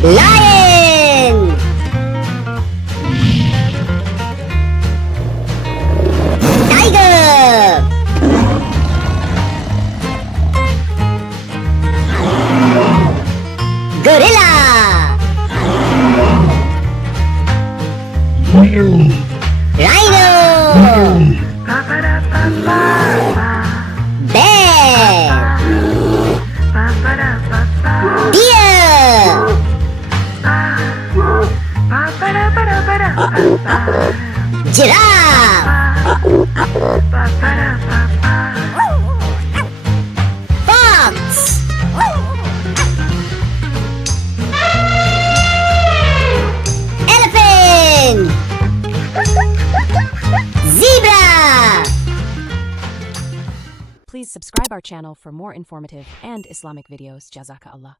Lion. Tiger. Gorilla. Rhino. Bear. Deer. Giraffe. Fox. Elephant. Zebra. Please subscribe our channel for more informative and Islamic videos. Jazaka Allah.